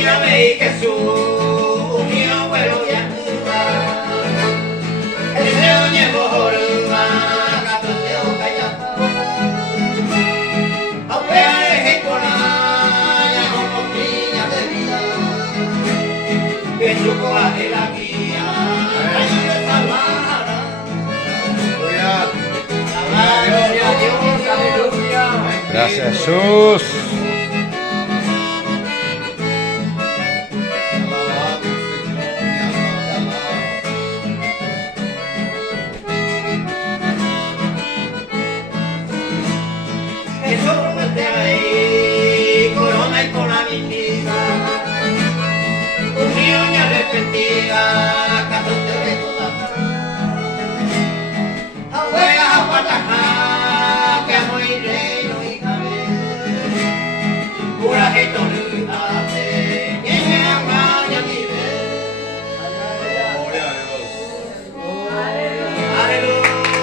Mírame Jesús, mi abuelo ya ese oye mejor gatoteo callado aunque aleje con la como niña de vida que su coraje la guía ayude a salvar gloria a Dios, aleluya. Gracias Jesús. Eso promete ahí, corona y con la misma, un niño arrepentida.